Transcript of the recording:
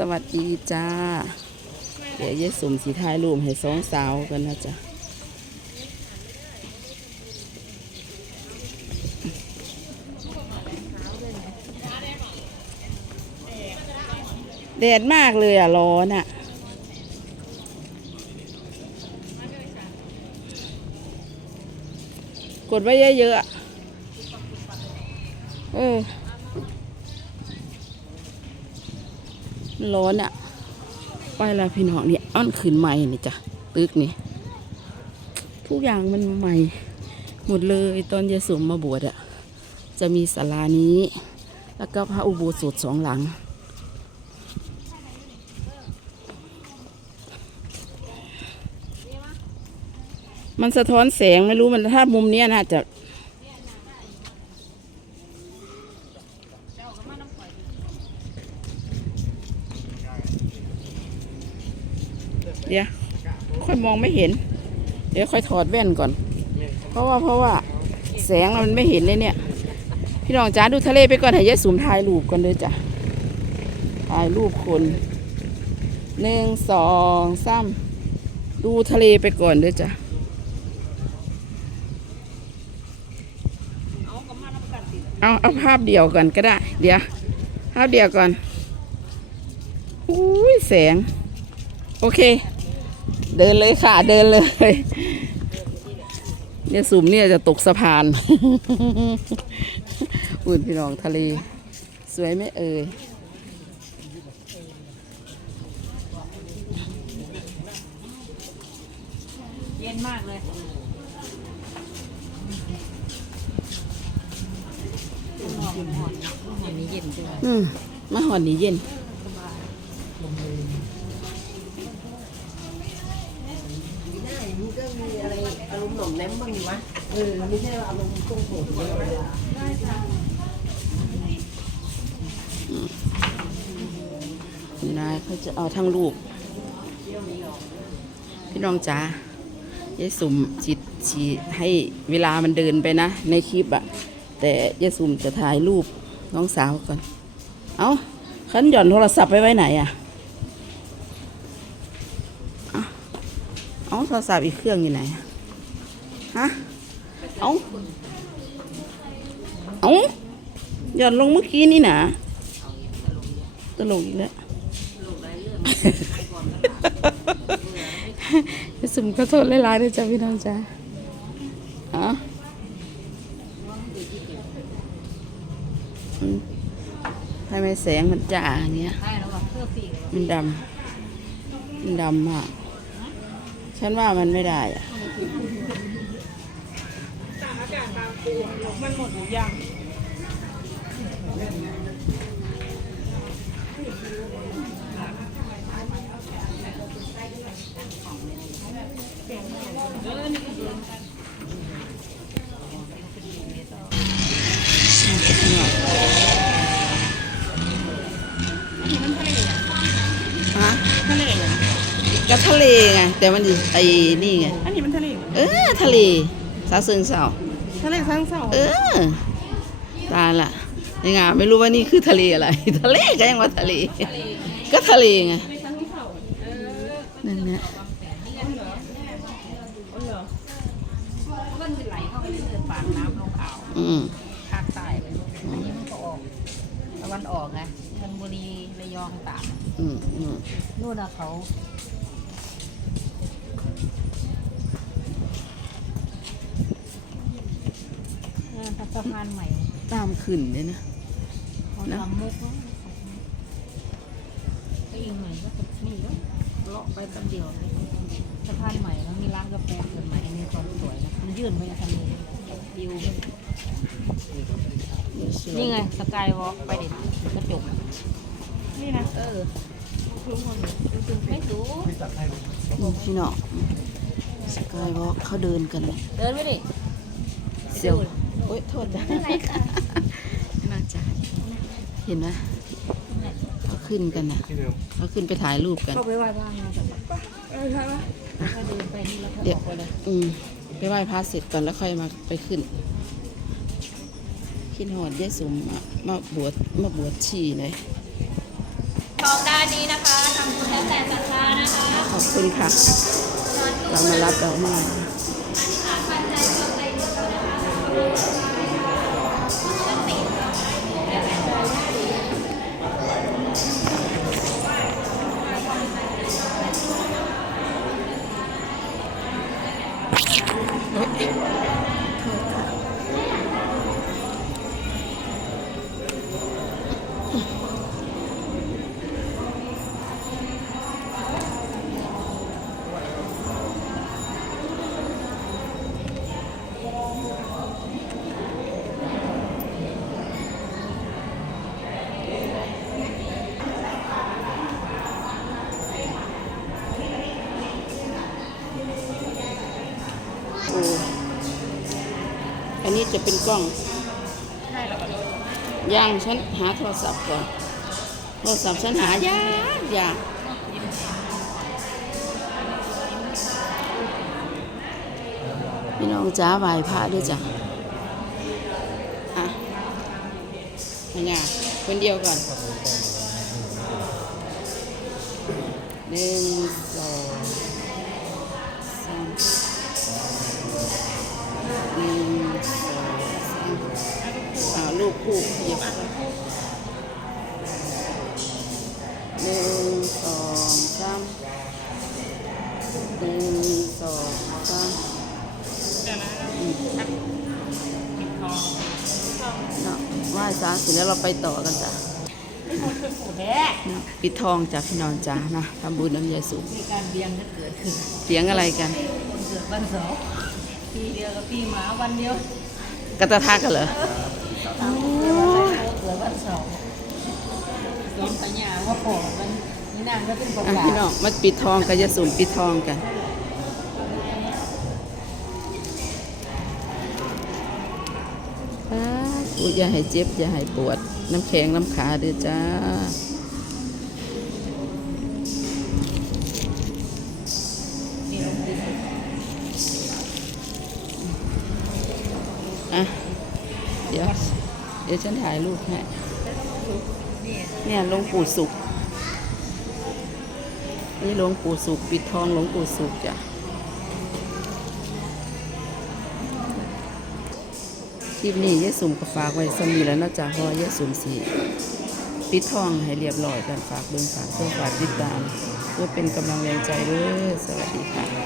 สวัสดีจ้า เดี๋ยวยายสมสีถ่ายรูปให้สองสาวกันนะจ๊ะแดดมากเลยอะ ร้อนอะ กดไว้เยอะๆอะเออ ร้อนอะไปแล้วพี่น้องเนี่ยอ้อนขืนใหม่นี่จ้ะตึกนี่ ทุกอย่างมันใหม่ หมดเลยตอนยายสมมาบวชอะจะมีศาลานี้ แล้วก็พระอุโบสถสองหลัง มันสะท้อนแสงไม่รู้มันถ้ามุมเนี้ยน่าจะ เดี๋ยวค่อยมองไม่เห็น เดี๋ยวค่อยถอดแว่นก่อน เพราะว่าเพราะว่าแสงมันไม่เห็นเลยเนี่ย พี่น้องจ้าดูทะเลไปก่อนให้ยายสูมถ่ายรูปก่อนเลยจ้ะถ่ายรูปคนหนึ่งสองสามดูทะเลไปก่อนเลยจ้ะเอาเอาภาพเดียวก่อนก็ได้ เดี๋ยวภาพเดียวก่อนอุ้ยแสง โอเค เดินเลยค่ะ เดินเลย เนี่ยสุ่มเนี่ยจะตกสะพานอุ่นพี่น้องทะเล สวยไหมเอ่ยเย็นมากเลยหอมหอมหอมนี้เย็นจังอืมมาหอนนี้เย็นมันก็มีอะไรอารมณ์หน่อมแนมบ้างอยู่วะ เออไม่ใช่ว่าอารมณ์ตรงโผล่เลยนายเขาจะเอาทั้งลูก พี่น้องจ๋ายายสุ่มจิตฉีให้เวลามันเดินไปนะ ในคลิปอะแต่ยายสุ่มจะถ่ายรูปน้องสาวก่อน เอาขันหย่อนโทรศัพท์ไปไว้ไหนอะเอาเอโทรศัพท์อีกเครื่องอยู่ไหน ฮะ เอาเอาหย่อนลงเมื่อกี้นี่นะตลกอีกแล้วสุ่มขอโทษหลายๆด้วยจ้ะพี่น้องจ้าอ๋ออืมทำไมแสงมันจ้าอย่างเงี้ยมันดำ มันดำมาก ฉันว่ามันไม่ได้อะ ฮะทะเลก็ทะเลไงแต่มันอยู่ไอ้นี่ไง อันนี้มันทะเลเออทะเลสาเซิงเศร้า ทะเลทั้งเสาเออตายละยังไงไม่รู้ว่านี่คือทะเลอะไร ทะเลก็ยังว่าทะเล ก็ทะเลไงนั่นเนี่ยมันไหลเข้าไปเรื่อยๆปากน้ำลงอ่าวอืมภาคใต้ไปอันนี้มันก็ออกตะวันออกไงชลบุรีระยองตากอืมอืมนู่นนะเขา สะพานใหม่ตามขึ้นเลยนะ เขาทำมุกแล้วก็ยิงหน่อยก็นี่ก็เลาะไปแป๊บเดียวสะพานใหม่แล้วมีร้านกาแฟเปิดใหม่อันนี้ความสวยนะมันยื่นไปทางนี้วิวนี่ไงสกายวอล์กไปเด็ดกระจกนี่นะเออไม่รู้ นี่พี่น้องสกายวอล์กเขาเดินกันเลยเดินไปดิเซียว โอ๊ยโทษจ้ะน่าจะเห็นไหมเขาขึ้นกันนะเขาขึ้นไปถ่ายรูปกันก็ไปไหว้บ้างนะถ้าเดินไปนี่แล้วก็เดี๋อยวอกไปเลยอืมไปไหว้พระเสร็จก่อนแล้วค่อยมาไปขึ้นขินหอดยายสมมามาบวชมาบวชชีเลยททองด้านนี้นะคะทำบุญแล้วแต่ศรัทธานะคะ ขอบคุณค่ะ เรามารับดอกไม้ next. อันนี้จะเป็นกล้องย่างฉันหาโทรศัพท์ก่อน โทรศัพท์ฉันหายากยากพี่น้องจ้าไหวพระด้วยจ้ะอะพญาคนเดียวก่อนหนึ่งสอง อ่าลูกหยิบหนึ่งสองสามหนึ่งสองสามอืมเนาะไหว้าเสร็จแล้วเราไปต่อกันจ้ะเนาะปิดทองจ้ะพี่นองจ้านะทำบุญน้ำยาสูงมีการเบียงก็เกิดขึ้นเสียงอะไรกัน คนเกิดวันเสาร์ปีเดียวกับปีหมาวันเดียวกระตะทักกันเหรอ เกิดวันเสาร์สอนปัญญาว่าปอมันนี่นางก็เป็นประอะกาศพี่น้องมาปิดทองกับยาสูงปิดทองกัน อุยอย่าให้เจ็บ อย่าให้ปวด น้ำแข็งน้ำขาเด้อจ้า อะ เดี๋ยว เดี๋ยวฉันถ่ายรูปให้เนี่ยหลวงปู่สุข นี่หลวงปู่สุข ปิดทองหลวงปู่สุขจ้ะคลิปนี้ยายสุ่มก็ฝากไว้สมีแล้วเนาะจ๊ะเพราะว่ายายสุ่มสีปิดทองให้เรียบร้อยกันฝากเบิ่งฝากเพื่อฝากติดตาม เพื่อเป็นกำลังแรงใจเด้อสวัสดีค่ะ